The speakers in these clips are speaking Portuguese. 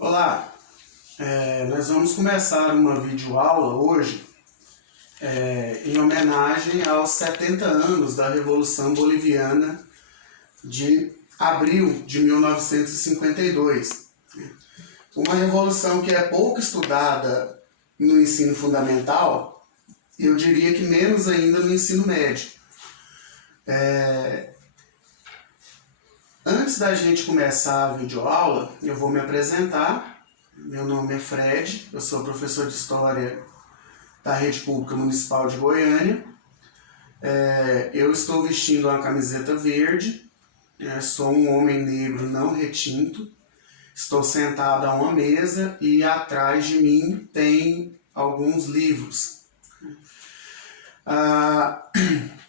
Olá, nós vamos começar uma videoaula hoje em homenagem aos 70 anos da Revolução Boliviana de abril de 1952. Uma revolução que é pouco estudada no ensino fundamental, e eu diria que menos ainda no ensino médio. Antes da gente começar a videoaula, eu vou me apresentar. Meu nome é Fred, eu sou professor de História da Rede Pública Municipal de Goiânia. Eu estou vestindo uma camiseta verde, sou um homem negro não retinto, estou sentado a uma mesa e atrás de mim tem alguns livros.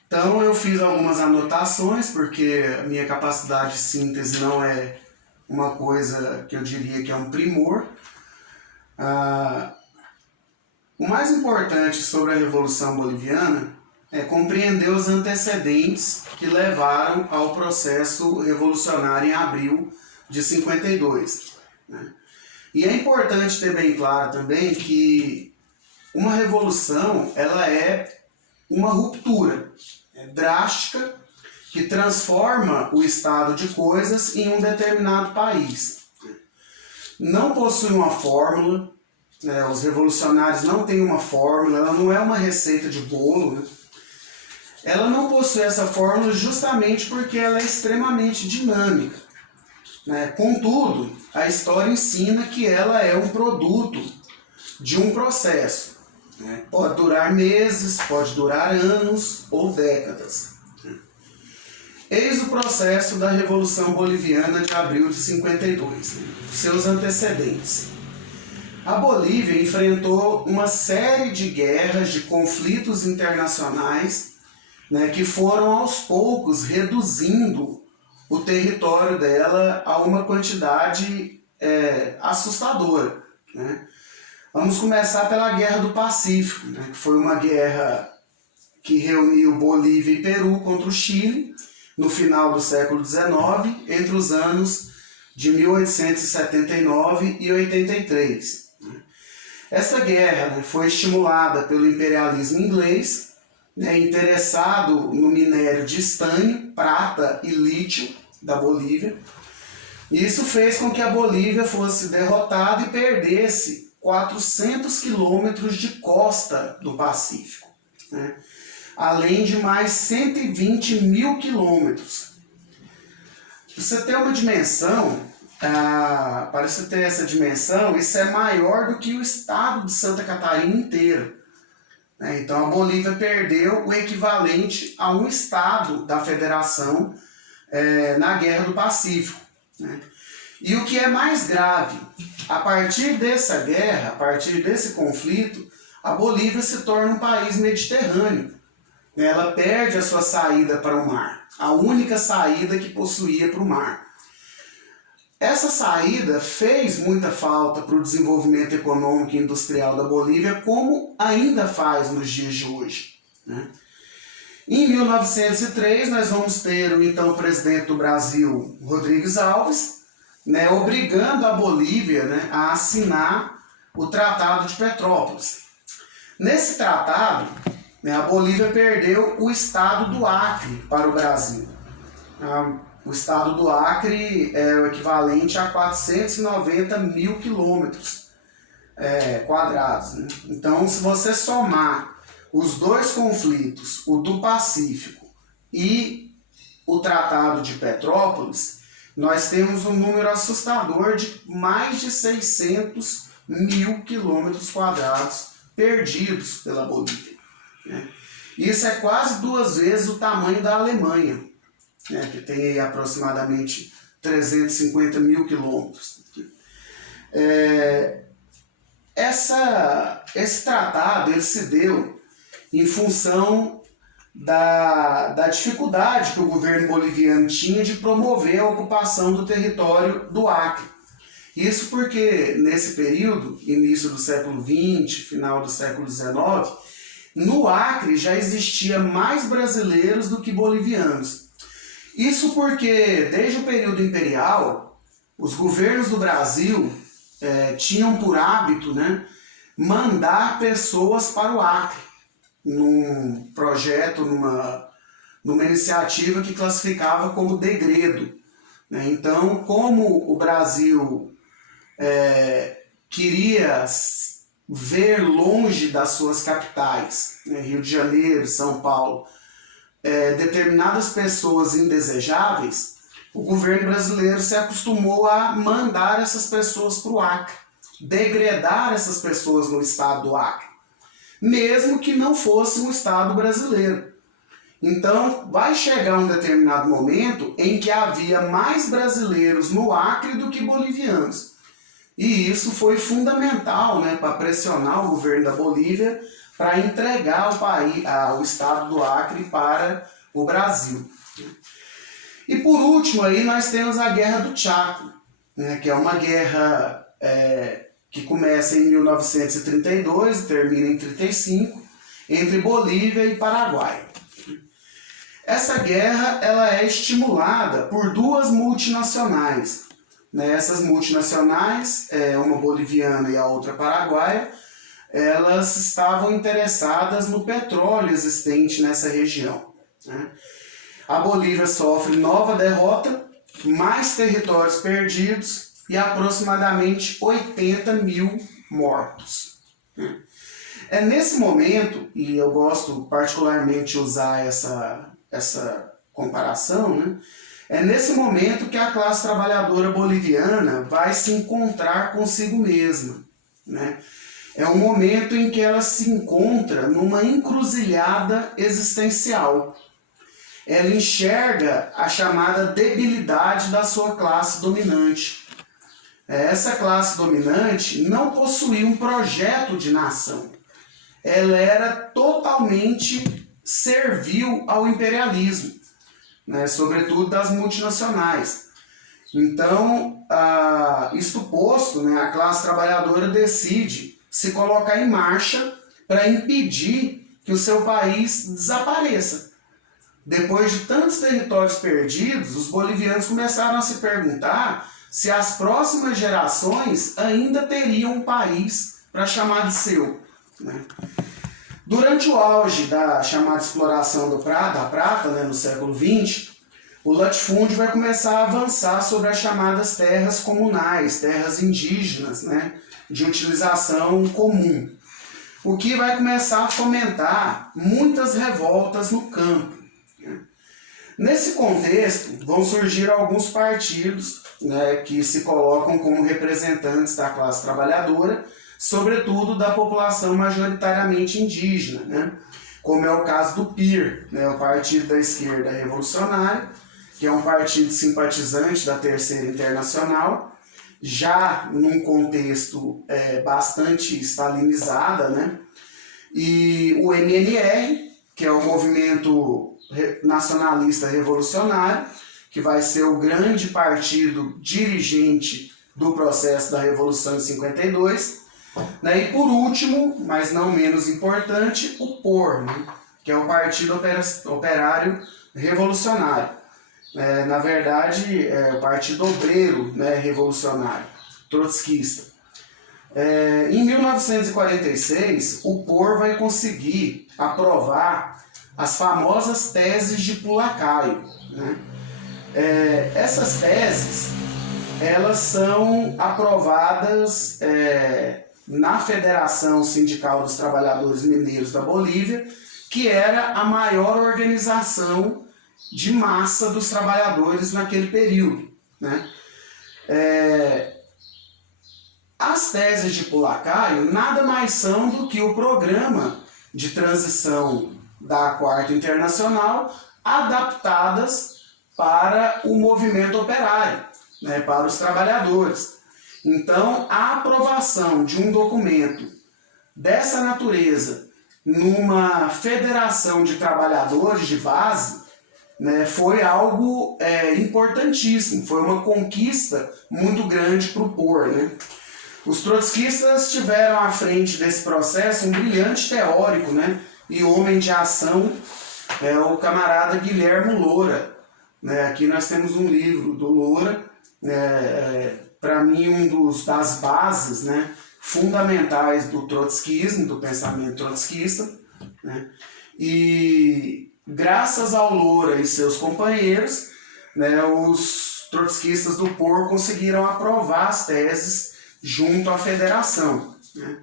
Então eu fiz algumas anotações, porque a minha capacidade de síntese não é uma coisa que eu diria que é um primor. O mais importante sobre a Revolução Boliviana é compreender os antecedentes que levaram ao processo revolucionário em abril de 52. E é importante ter bem claro também que uma revolução ela é uma ruptura drástica que transforma o estado de coisas em um determinado país. Não possui uma fórmula, os revolucionários não têm uma fórmula, ela não é uma receita de bolo. Ela não possui essa fórmula justamente porque ela é extremamente dinâmica. Contudo, a história ensina que ela é um produto de um processo. Pode durar meses, pode durar anos ou décadas. Eis o processo da Revolução Boliviana de abril de 52, seus antecedentes. A Bolívia enfrentou uma série de guerras, de conflitos internacionais, que foram aos poucos reduzindo o território dela a uma quantidade assustadora. Vamos começar pela Guerra do Pacífico, que foi uma guerra que reuniu Bolívia e Peru contra o Chile no final do século XIX, entre os anos de 1879 e 83. Essa guerra foi estimulada pelo imperialismo inglês, interessado no minério de estanho, prata e lítio da Bolívia. Isso fez com que a Bolívia fosse derrotada e perdesse 400 quilômetros de costa do Pacífico, além de mais 120 mil quilômetros. Para você ter uma dimensão, para você ter essa dimensão, isso é maior do que o estado de Santa Catarina inteiro. Então a Bolívia perdeu o equivalente a um estado da federação na Guerra do Pacífico. E o que é mais grave, a partir dessa guerra, a partir desse conflito, a Bolívia se torna um país mediterrâneo. Ela perde a sua saída para o mar, a única saída que possuía para o mar. Essa saída fez muita falta para o desenvolvimento econômico e industrial da Bolívia, como ainda faz nos dias de hoje. Em 1903, nós vamos ter o então presidente do Brasil, Rodrigues Alves, obrigando a Bolívia a assinar o Tratado de Petrópolis. Nesse tratado, a Bolívia perdeu o estado do Acre para o Brasil. O estado do Acre é o equivalente a 490 mil quilômetros quadrados. Então, se você somar os dois conflitos, o do Pacífico e o Tratado de Petrópolis, nós temos um número assustador de mais de 600 mil quilômetros quadrados perdidos pela Bolívia. Isso é quase 2 vezes o tamanho da Alemanha, que tem aí aproximadamente 350 mil quilômetros. Esse tratado ele se deu em função da dificuldade que o governo boliviano tinha de promover a ocupação do território do Acre. Isso porque, nesse período, início do século XX, final do século XIX, no Acre já existia mais brasileiros do que bolivianos. Isso porque, desde o período imperial, os governos do Brasil tinham por hábito, né, mandar pessoas para o Acre, num projeto, numa iniciativa que classificava como degredo. Né? Então, como o Brasil queria ver longe das suas capitais, né, Rio de Janeiro, São Paulo, determinadas pessoas indesejáveis, o governo brasileiro se acostumou a mandar essas pessoas para o Acre, degredar essas pessoas no estado do Acre, mesmo que não fosse um estado brasileiro. Então, vai chegar um determinado momento em que havia mais brasileiros no Acre do que bolivianos. E isso foi fundamental, né, para pressionar o governo da Bolívia para entregar o estado do Acre para o Brasil. E por último, aí nós temos a Guerra do Chaco, né, que é uma guerra que começa em 1932 e termina em 1935, entre Bolívia e Paraguai. Essa guerra ela é estimulada por duas multinacionais. Né? Essas multinacionais, uma boliviana e a outra paraguaia, elas estavam interessadas no petróleo existente nessa região. Né? A Bolívia sofre nova derrota, mais territórios perdidos e aproximadamente 80 mil mortos. É nesse momento, e eu gosto particularmente de usar essa comparação, né? É nesse momento que a classe trabalhadora boliviana vai se encontrar consigo mesma. Né? É um momento em que ela se encontra numa encruzilhada existencial. Ela enxerga a chamada debilidade da sua classe dominante. Essa classe dominante não possuía um projeto de nação. Ela era totalmente servil ao imperialismo, né, sobretudo das multinacionais. Então, isto posto, né, a classe trabalhadora decide se colocar em marcha para impedir que o seu país desapareça. Depois de tantos territórios perdidos, os bolivianos começaram a se perguntar se as próximas gerações ainda teriam um país para chamar de seu. Né? Durante o auge da chamada exploração da prata, né, no século XX, o latifúndio vai começar a avançar sobre as chamadas terras comunais, terras indígenas, né, de utilização comum, o que vai começar a fomentar muitas revoltas no campo. Né. Nesse contexto, vão surgir alguns partidos, né, que se colocam como representantes da classe trabalhadora, sobretudo da população majoritariamente indígena, né? Como é o caso do PIR, né? O Partido da Esquerda Revolucionária, que é um partido simpatizante da Terceira Internacional, já num contexto bastante stalinizada, né? E o MNR, que é o Movimento Nacionalista Revolucionário, que vai ser o grande partido dirigente do processo da Revolução em 52, né? E por último, mas não menos importante, o POR, né? Que é o Partido Operário Revolucionário. Na verdade, é o Partido Obreiro, né, Revolucionário, trotskista. Em 1946, o POR vai conseguir aprovar as famosas teses de Pulacaio. Né? Essas teses, elas são aprovadas na Federação Sindical dos Trabalhadores Mineiros da Bolívia, que era a maior organização de massa dos trabalhadores naquele período. Né? As teses de Pulacaio nada mais são do que o programa de transição da Quarta Internacional adaptadas para o movimento operário, né, para os trabalhadores. Então, a aprovação de um documento dessa natureza numa federação de trabalhadores de base, né, foi algo importantíssimo, foi uma conquista muito grande para o POR. Né? Os trotskistas tiveram à frente desse processo um brilhante teórico, né, e homem de ação, o camarada Guilherme Loura. Né? Aqui nós temos um livro do Loura, para mim um das bases, né, fundamentais do trotskismo, do pensamento trotskista, né, e graças ao Loura e seus companheiros, né, os trotskistas do POR conseguiram aprovar as teses junto à federação, né.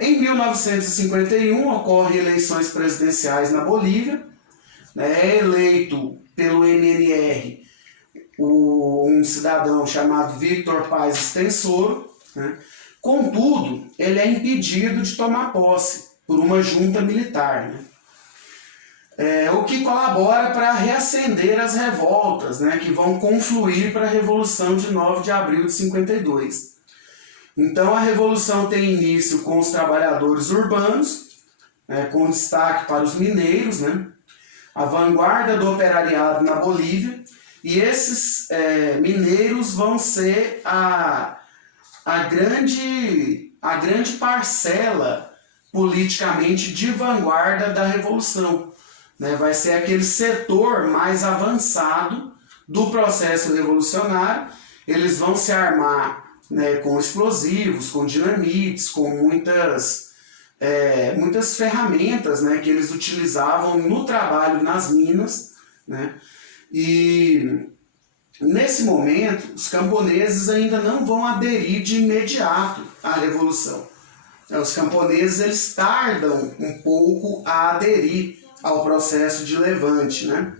Em 1951 ocorrem eleições presidenciais na Bolívia, né, é eleito pelo MNR um cidadão chamado Víctor Paz Extensoro, né. Contudo, ele é impedido de tomar posse por uma junta militar, né. O que colabora para reacender as revoltas, né, que vão confluir para a Revolução de 9 de abril de 52. Então a Revolução tem início com os trabalhadores urbanos, né, com destaque para os mineiros, né, a vanguarda do operariado na Bolívia, e esses mineiros vão ser a grande parcela politicamente de vanguarda da Revolução, né? Vai ser aquele setor mais avançado do processo revolucionário. Eles vão se armar, né, com explosivos, com dinamites, com muitas ferramentas, né, que eles utilizavam no trabalho nas minas, né? E nesse momento os camponeses ainda não vão aderir de imediato à revolução. Os camponeses eles tardam um pouco a aderir ao processo de levante, né?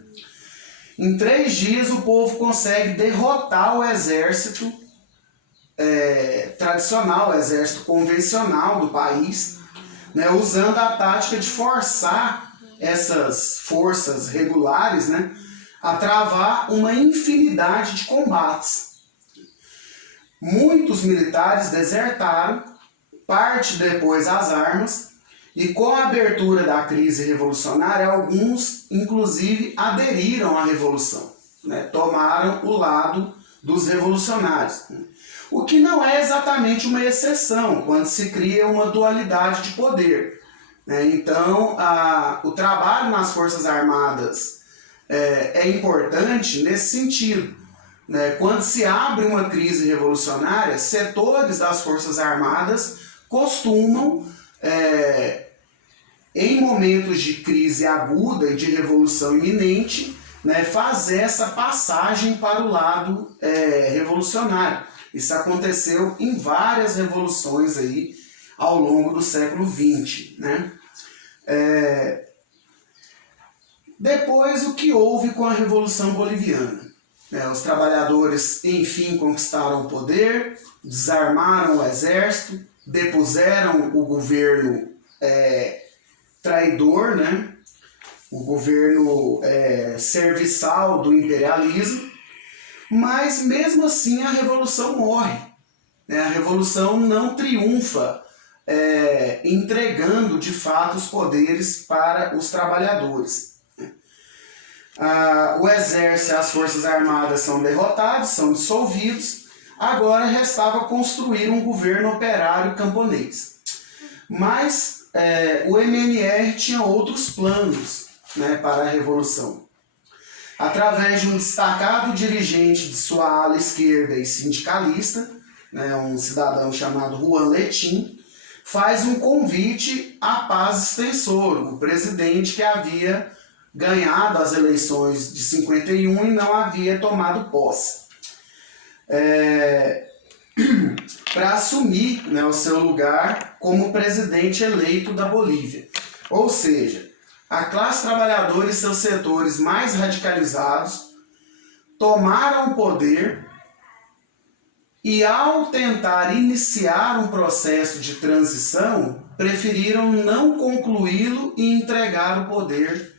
Em 3 dias o povo consegue derrotar o exército tradicional, o exército convencional do país, né, usando a tática de forçar essas forças regulares, né, a travar uma infinidade de combates. Muitos militares desertaram, parte depois as armas, e com a abertura da crise revolucionária, alguns inclusive aderiram à revolução, né, tomaram o lado dos revolucionários. O que não é exatamente uma exceção quando se cria uma dualidade de poder, né? Então, o trabalho nas Forças Armadas é importante nesse sentido, né? Quando se abre uma crise revolucionária, setores das Forças Armadas costumam, em momentos de crise aguda e de revolução iminente, né, fazer essa passagem para o lado revolucionário. Isso aconteceu em várias revoluções aí ao longo do século XX, né? Depois, o que houve com a Revolução Boliviana? Os trabalhadores, enfim, conquistaram o poder, desarmaram o exército, depuseram o governo traidor, né? O governo serviçal do imperialismo, mas mesmo assim a revolução morre, né? A revolução não triunfa entregando de fato os poderes para os trabalhadores. O exército e as forças armadas são derrotados, são dissolvidos, agora restava construir um governo operário camponês. Mas o MNR tinha outros planos, né, para a revolução. Através de um destacado dirigente de sua ala esquerda e sindicalista, né, um cidadão chamado Juan Letín, faz um convite a Paz Extensoro, o presidente que havia ganhado as eleições de 51 e não havia tomado posse, para assumir, né, o seu lugar como presidente eleito da Bolívia. Ou seja, a classe trabalhadora e seus setores mais radicalizados tomaram o poder e, ao tentar iniciar um processo de transição, preferiram não concluí-lo e entregar o poder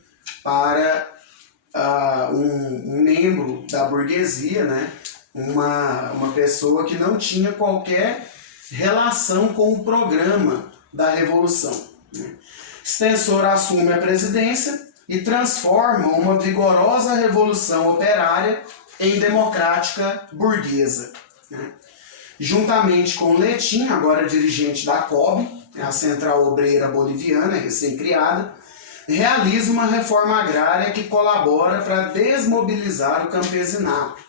para um membro da burguesia, né? Uma pessoa que não tinha qualquer relação com o programa da Revolução, né? Extensor assume a presidência e transforma uma vigorosa revolução operária em democrática burguesa, né? Juntamente com Letín, agora dirigente da COB, a Central Obreira Boliviana, recém-criada, realiza uma reforma agrária que colabora para desmobilizar o campesinato.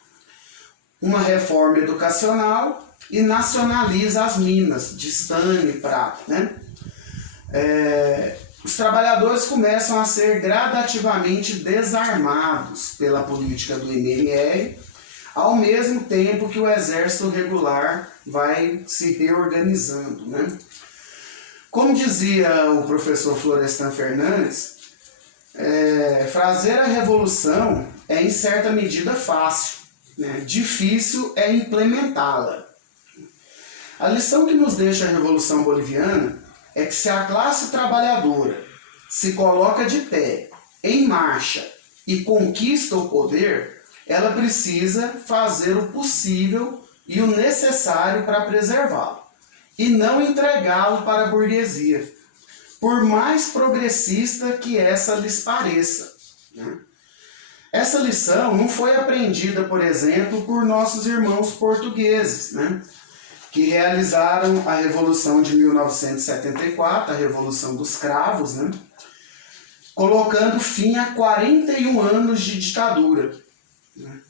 uma reforma educacional e nacionaliza as minas de estanho e prata, né? Os trabalhadores começam a ser gradativamente desarmados pela política do MNR, ao mesmo tempo que o exército regular vai se reorganizando, né? Como dizia o professor Florestan Fernandes, fazer a revolução é em certa medida fácil, né? Difícil é implementá-la. A lição que nos deixa a Revolução Boliviana é que se a classe trabalhadora se coloca de pé, em marcha e conquista o poder, ela precisa fazer o possível e o necessário para preservá-lo e não entregá-lo para a burguesia, por mais progressista que essa lhes pareça, né? Essa lição não foi aprendida, por exemplo, por nossos irmãos portugueses, né? Que realizaram a Revolução de 1974, a Revolução dos Cravos, né? Colocando fim a 41 anos de ditadura, né?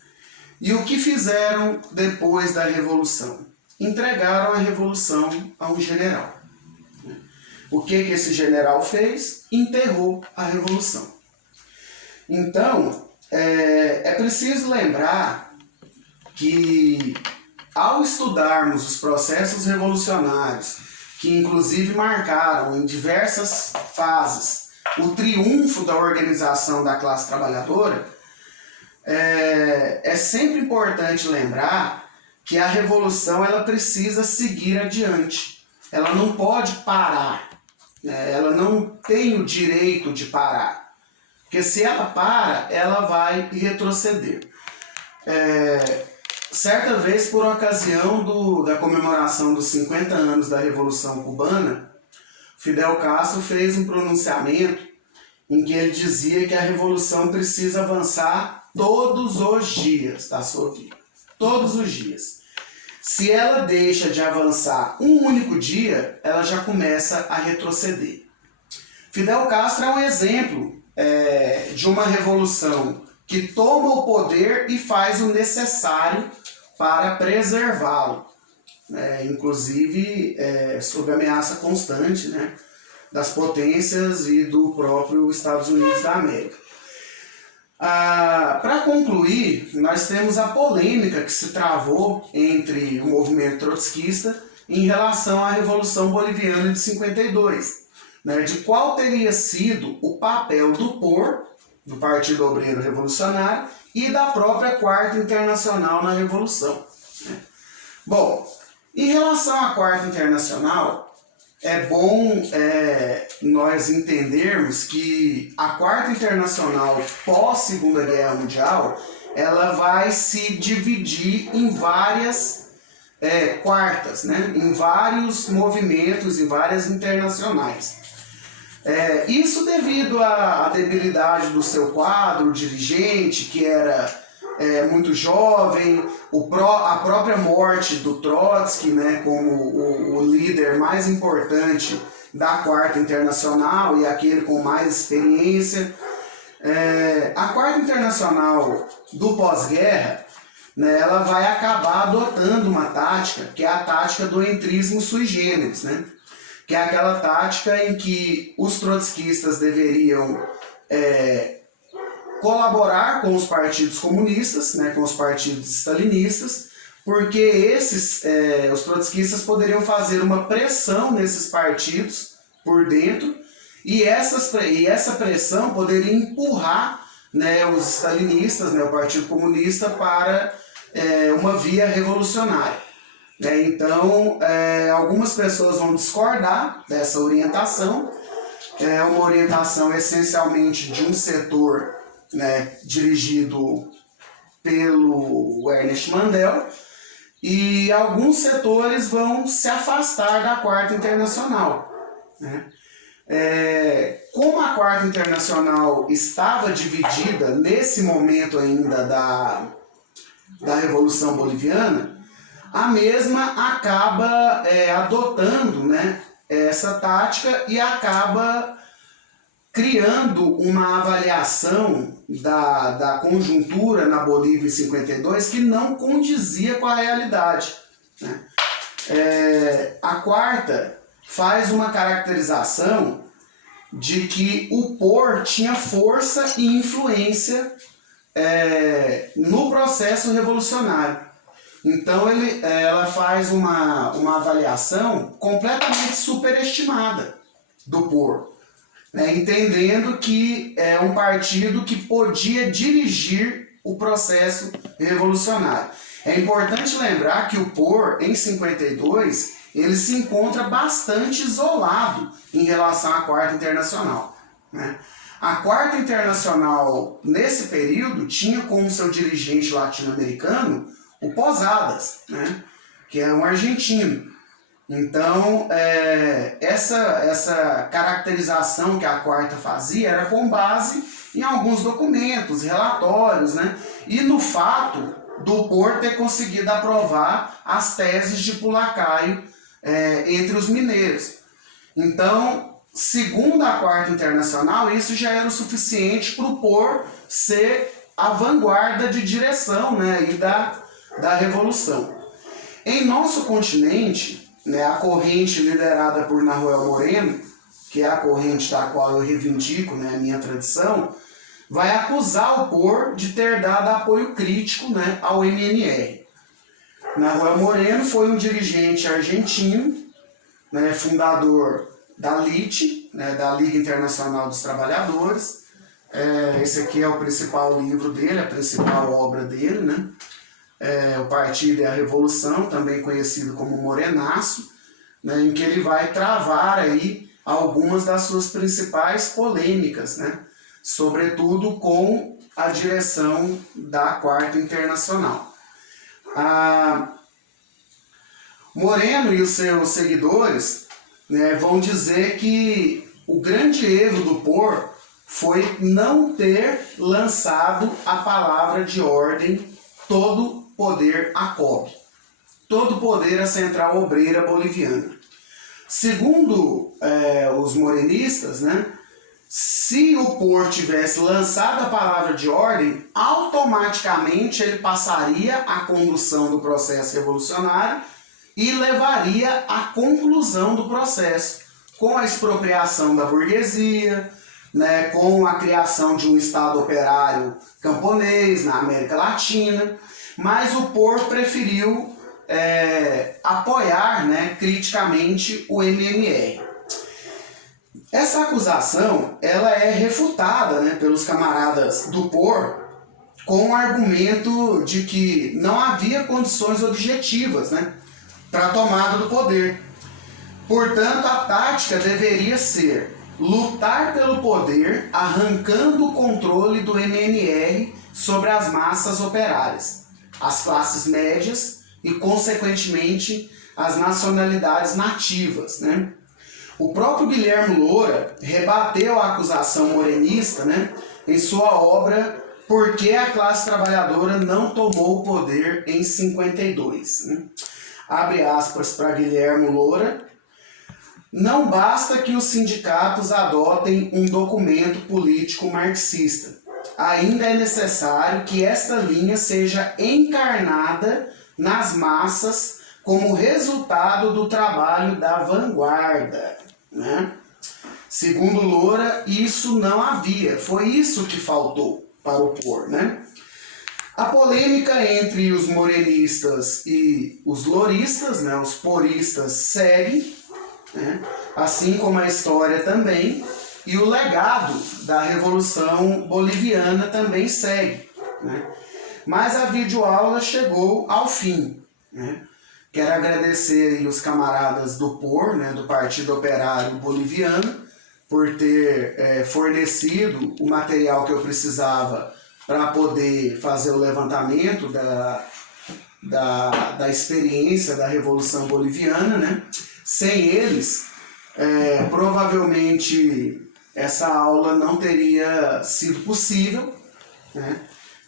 E o que fizeram depois da Revolução? Entregaram a Revolução a um general. O que esse general fez? Enterrou a Revolução. Então, é preciso lembrar que, ao estudarmos os processos revolucionários, que inclusive marcaram em diversas fases o triunfo da organização da classe trabalhadora, é sempre importante lembrar que a revolução ela precisa seguir adiante. Ela não pode parar, né? Ela não tem o direito de parar. Porque se ela para, ela vai retroceder. Certa vez, por ocasião da comemoração dos 50 anos da Revolução Cubana, Fidel Castro fez um pronunciamento em que ele dizia que a revolução precisa avançar todos os dias da sua vida. Todos os dias. Se ela deixa de avançar um único dia, ela já começa a retroceder. Fidel Castro é um exemplo de uma revolução que toma o poder e faz o necessário para preservá-lo. Inclusive sob ameaça constante, né, das potências e do próprio Estados Unidos da América. Para concluir, nós temos a polêmica que se travou entre o movimento trotskista em relação à Revolução Boliviana de 52, né, de qual teria sido o papel do POR, do Partido Obreiro Revolucionário, e da própria Quarta Internacional na Revolução. Bom, em relação à Quarta Internacional, é bom nós entendermos que a Quarta Internacional pós-Segunda Guerra Mundial, ela vai se dividir em várias quartas, né? Em vários movimentos, em várias internacionais. Isso devido à debilidade do seu quadro dirigente, que era muito jovem, a própria morte do Trotsky, né, como o líder mais importante da Quarta Internacional e aquele com mais experiência. A Quarta Internacional do pós-guerra, né, ela vai acabar adotando uma tática, que é a tática do entrismo sui generis, né, que é aquela tática em que os trotskistas deveriam colaborar com os partidos comunistas, né, com os partidos stalinistas, porque os trotskistas poderiam fazer uma pressão nesses partidos por dentro, e essa pressão poderia empurrar, né, os stalinistas, né, o Partido Comunista, para uma via revolucionária. Então, algumas pessoas vão discordar dessa orientação. É uma orientação essencialmente de um setor, né, dirigido pelo Ernest Mandel, e alguns setores vão se afastar da Quarta Internacional, né? Como a Quarta Internacional estava dividida nesse momento ainda da Revolução Boliviana, a mesma acaba adotando, né, essa tática e acaba criando uma avaliação da conjuntura na Bolívia em 52 que não condizia com a realidade, né? A quarta faz uma caracterização de que o POR tinha força e influência no processo revolucionário. Então ela faz uma avaliação completamente superestimada do POR, né, entendendo que é um partido que podia dirigir o processo revolucionário. É importante lembrar que o POR, em 52, ele se encontra bastante isolado em relação à Quarta Internacional, né? A Quarta Internacional, nesse período, tinha como seu dirigente latino-americano o Posadas, né, que é um argentino. Então, essa caracterização que a Quarta fazia era com base em alguns documentos, relatórios, né, e no fato do POR ter conseguido aprovar as teses de Pulacaio entre os mineiros. Então, segundo a Quarta Internacional, isso já era o suficiente para o POR ser a vanguarda de direção, né, e da Revolução. Em nosso continente, né, a corrente liderada por Nahuel Moreno, que é a corrente da qual eu reivindico, né, a minha tradição, vai acusar o POR de ter dado apoio crítico, né, ao MNR. Nahuel Moreno foi um dirigente argentino, né, fundador da LIT, né, da Liga Internacional dos Trabalhadores. Esse aqui é o principal livro dele, a principal obra dele, né? O Partido e a Revolução, também conhecido como Morenaço, né, em que ele vai travar aí algumas das suas principais polêmicas, né, sobretudo com a direção da Quarta Internacional. Moreno e os seus seguidores, né, vão dizer que o grande erro do POR foi não ter lançado a palavra de ordem todo poder a COB, todo poder à Central Obreira Boliviana. Segundo os morenistas, né, se o POR tivesse lançado a palavra de ordem, automaticamente ele passaria a condução do processo revolucionário e levaria à conclusão do processo, com a expropriação da burguesia, né, com a criação de um Estado operário camponês na América Latina, mas o POR preferiu apoiar, né, criticamente o MNR. Essa acusação ela é refutada, né, pelos camaradas do POR com o argumento de que não havia condições objetivas, né, para a tomada do poder. Portanto, a tática deveria ser lutar pelo poder, arrancando o controle do MNR sobre as massas operárias, as classes médias e, consequentemente, as nacionalidades nativas, né? O próprio Guilherme Loura rebateu a acusação morenista, né, em sua obra Por que a classe trabalhadora não tomou o poder em 52? Né? Abre aspas para Guilherme Loura. Não basta que os sindicatos adotem um documento político marxista. Ainda é necessário que esta linha seja encarnada nas massas como resultado do trabalho da vanguarda, né? Segundo Loura, isso não havia. Foi isso que faltou para o POR, né? A polêmica entre os morenistas e os louristas, né, os poristas, segue, né, assim como a história também, e o legado da Revolução Boliviana também segue, né? Mas a videoaula chegou ao fim, né? Quero agradecer aí os camaradas do POR, né, do Partido Operário Boliviano, por ter fornecido o material que eu precisava para poder fazer o levantamento da experiência da Revolução Boliviana, né? Sem eles, provavelmente essa aula não teria sido possível, né?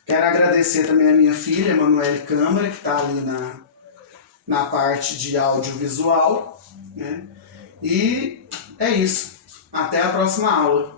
Quero agradecer também a minha filha, Emanuele Câmara, que está ali na parte de audiovisual, né? E é isso. Até a próxima aula.